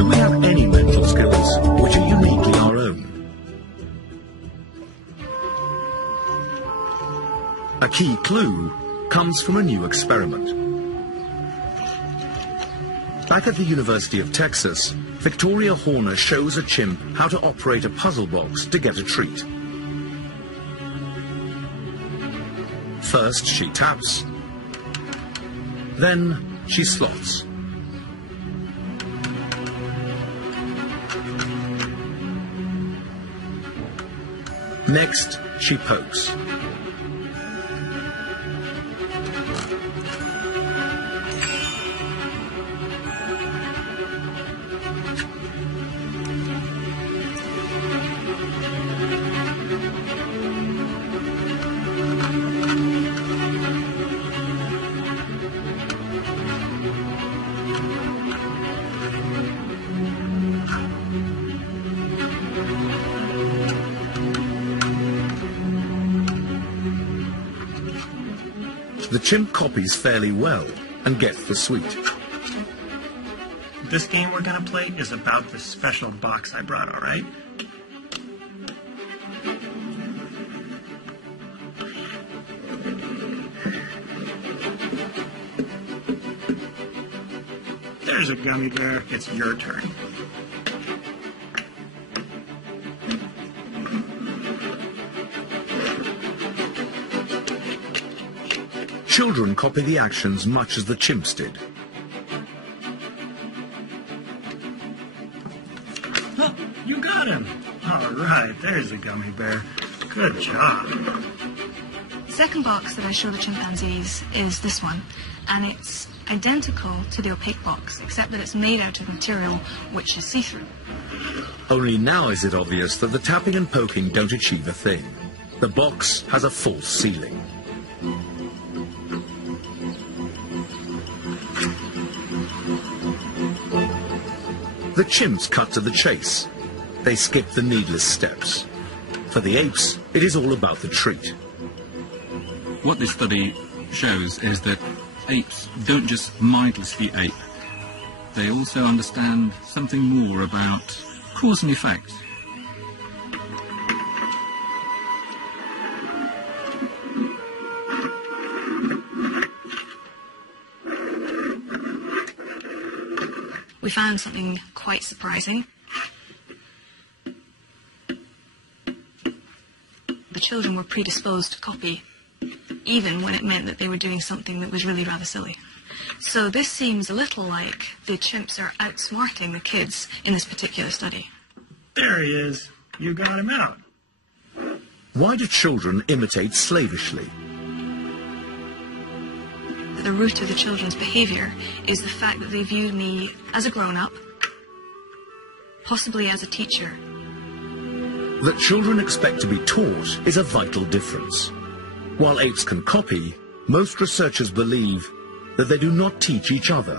Do we have any mental skills which are uniquely our own? A key clue comes from a new experiment. Back at the University of Texas, Victoria Horner shows a chimp how to operate a puzzle box to get a treat. First she taps, then she slots. Next, she pokes. The chimp copies fairly well and gets the sweet. This game we're going to play is about this special box I brought, all right? There's a gummy bear. It's your turn. Children copy the actions much as the chimps did. Oh, you got him. All right, there's a gummy bear. Good job. The second box that I show the chimpanzees is this one, and it's identical to the opaque box, except that it's made out of material which is see-through. Only now is it obvious that the tapping and poking don't achieve a thing. The box has a false ceiling. The chimps cut to the chase. They skip the needless steps. For the apes, it is all about the treat. What this study shows is that apes don't just mindlessly ape. They also understand something more about cause and effect. We found something quite surprising. The children were predisposed to copy, even when it meant that they were doing something that was really rather silly. So this seems a little like the chimps are outsmarting the kids in this particular study. There he is. You got him out. Why do children imitate slavishly? The root of the children's behaviour is the fact that they view me as a grown-up, possibly as a teacher. That children expect to be taught is a vital difference. While apes can copy, most researchers believe that they do not teach each other.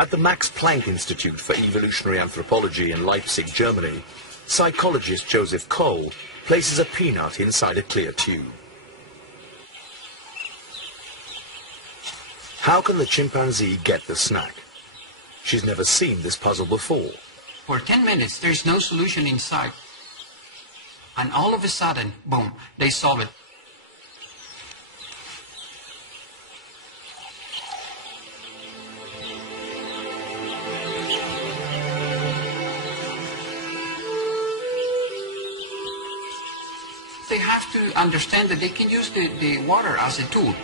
At the Max Planck Institute for Evolutionary Anthropology in Leipzig, Germany, psychologist Joseph Cole places a peanut inside a clear tube. How can the chimpanzee get the snack? She's never seen this puzzle before. For 10 minutes, there's no solution inside. And all of a sudden, boom, they solve it. They have to understand that they can use the water as a tool.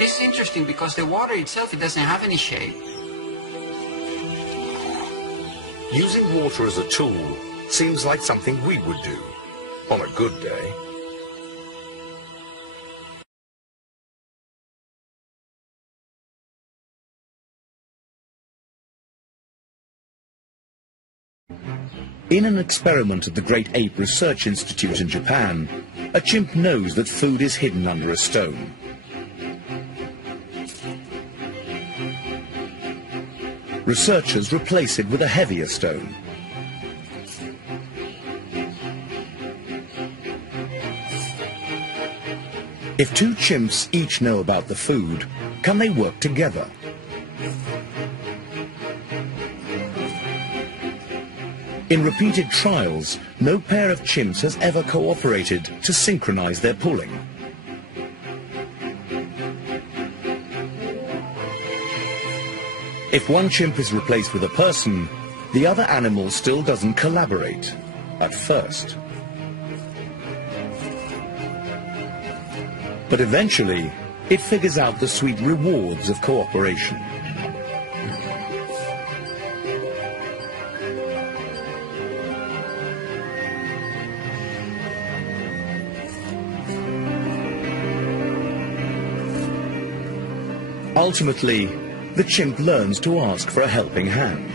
It's interesting because the water itself, it doesn't have any shape. Using water as a tool seems like something we would do on a good day. In an experiment at the Great Ape Research Institute in Japan, a chimp knows that food is hidden under a stone. researchers replace it with a heavier stone. If two chimps each know about the food, can they work together? In repeated trials, no pair of chimps has ever cooperated to synchronize their pulling. If one chimp is replaced with a person, the other animal still doesn't collaborate, at first. But eventually, it figures out the sweet rewards of cooperation. Ultimately, the chimp learns to ask for a helping hand.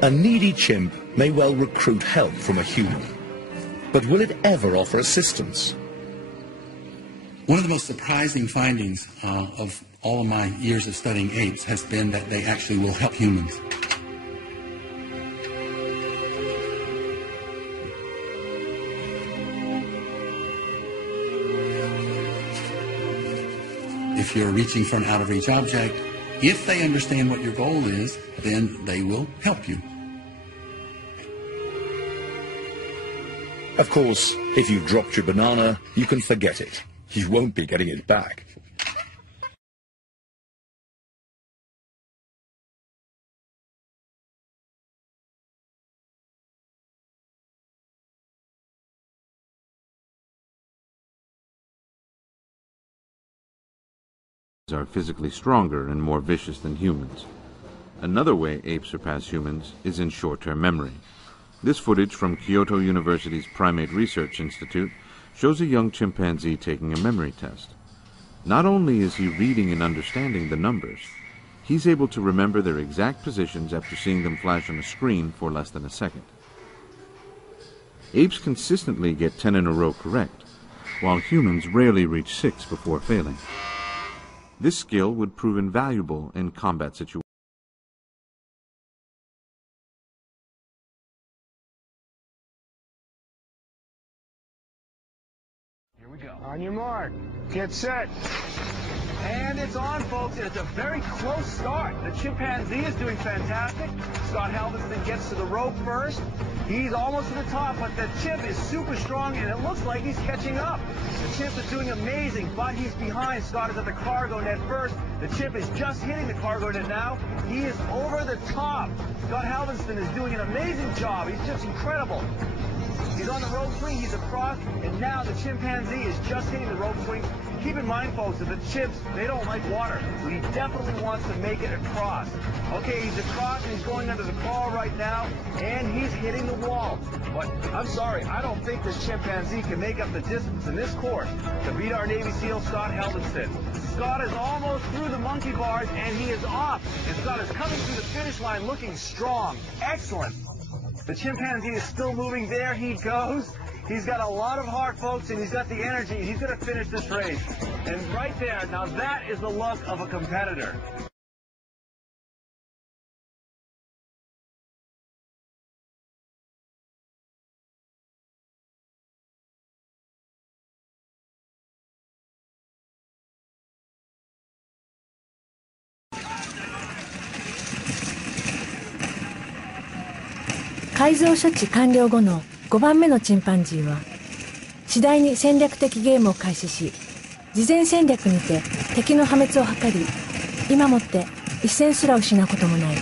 A needy chimp may well recruit help from a human, but will it ever offer assistance? One of the most surprising findings of all of my years of studying apes has been that they actually will help humans. If you're reaching for an out-of-reach object, if they understand what your goal is, then they will help you. Of course, if you dropped your banana, you can forget it. You won't be getting it back. Are physically stronger and more vicious than humans. Another way apes surpass humans is in short-term memory. This footage from Kyoto University's Primate Research Institute shows a young chimpanzee taking a memory test. Not only is he reading and understanding the numbers, he's able to remember their exact positions after seeing them flash on a screen for less than a second. Apes consistently get 10 in a row correct, while humans rarely reach 6 before failing. This skill would prove invaluable in combat situations. Here we go. On your mark. Get set. And it's on, folks. It's a very close start. The chimpanzee is doing fantastic. Scott Halveston gets to the rope first. He's almost to the top, but the chimp is super strong, and it looks like he's catching up. The chimp is doing amazing, but he's behind. Scott is at the cargo net first. The chimp is just hitting the cargo net now. He is over the top. Scott Halveston is doing an amazing job. He's just incredible. He's on the rope swing, he's across, and now the chimpanzee is just hitting the rope swing. Keep in mind, folks, that the chimps, they don't like water, so he definitely wants to make it across. Okay, he's across, and he's going under the claw right now, and he's hitting the wall. But I'm sorry, I don't think this chimpanzee can make up the distance in this course to beat our Navy SEAL Scott Halveston. Scott is almost through the monkey bars, and he is off. And Scott is coming through the finish line looking strong. Excellent. The chimpanzee is still moving. There he goes. He's got a lot of heart, folks, and he's got the energy. He's going to finish this race. And right there, now that is the look of a competitor.改造処置完了後の5番目のチンパンジーは次第に戦略的ゲームを開始し、事前戦略にて敵の破滅を図り、今もって一戦すら失うこともない。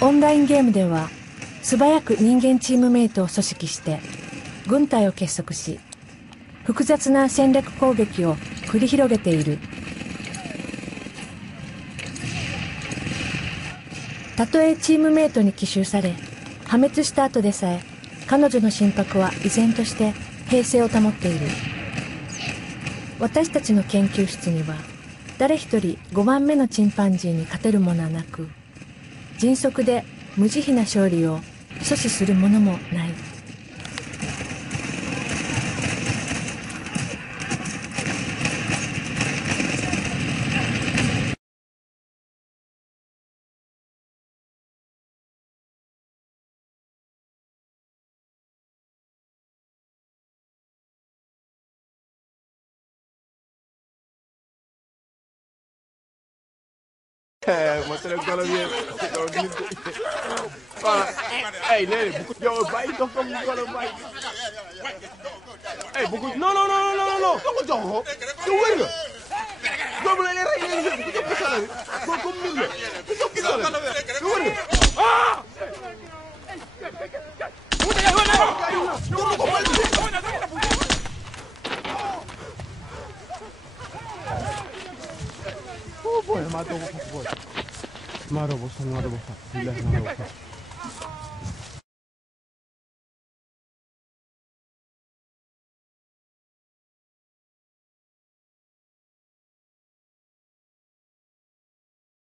オンラインゲームでは素早く人間チームメイトを組織して軍隊を結束し、複雑な戦略攻撃を繰り広げている。たとえチームメイトに奇襲され破滅した後でさえ、彼女の心拍は依然として平静を保っている。私たちの研究室には誰一人5番目のチンパンジーに勝てるものはなく、迅速で無慈悲な勝利を阻止するものもない。Mata lang kalau dia kalau gitu. Nih, buku jauh baik dong kamu kalau baik. Buku no. Kamu jauh. Tunggu dulu. Kau boleh lari ni. Kau kesal. Kau dulu. Kau kesal. Tunggu dulu. Oh boy, mata bosan. Mata bosan. Bila mata bosan.